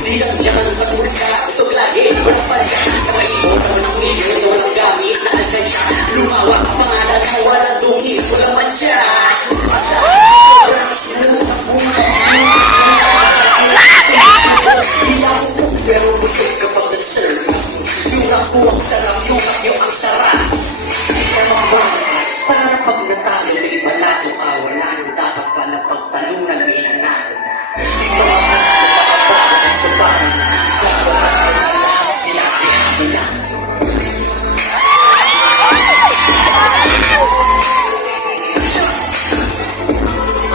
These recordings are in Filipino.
Di lang siya ka ng pagmulsa, usog lagi, walang palya. Nakaibon naman ang milyon, walang gamit na alkansya. Lumawak ang pangalan na walang dungis, walang mancha. Asa, sobrang sinuha muna. Pero busog kapag nag-serve. Yung ako ang sarap, yung akyo ang sarap. Kaya mga para pag natalo may banatong wala nang dapat pa na pagtalunan may nanalo na. Ito ang napakabago sa bahay. Kapag sa lahat sinabi na.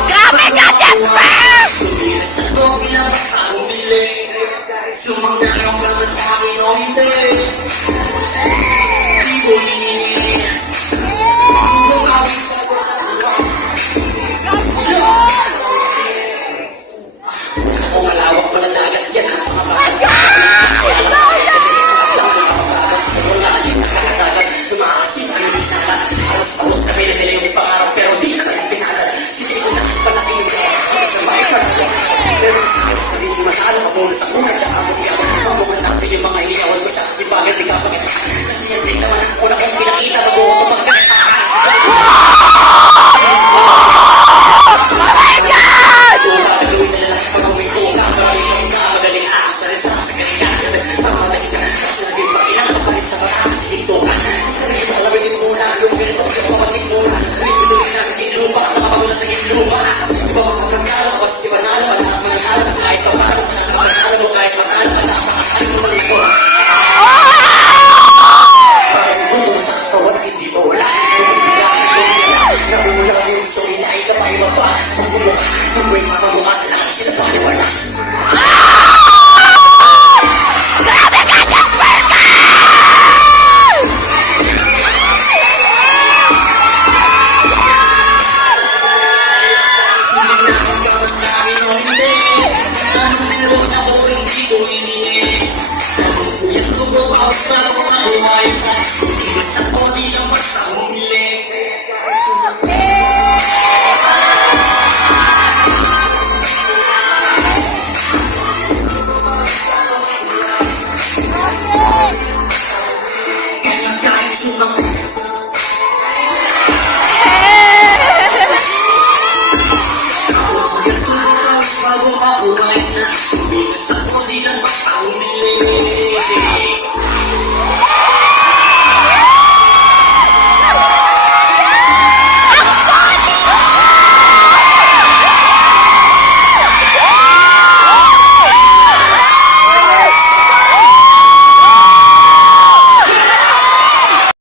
Grabe ka, Jasper! Sumilas ako, pinabas ako bili. Sumangga ng balas sa akin o hindi. Di ko hinihingi. Lumawin sa o malawak pala dagat yan ang mga bata. Kaya lang kasi lang ang mga bata sa malalim na kakadagat. Tumakasin ang binala. Alas palot kami na nila yung pangarap pero di na kayong pinalad. Sisi ko na palating yung ako sa bahay pagkakas. Pero sa akin sa hindi masalo ako na sa kuna tsaka mo yan. Ang mga natin yung mga hiniyawan ko sa akin bagay di ka pagkat. Kasi yan din naman ang una kong pinakita na buo ito pagkat. Sa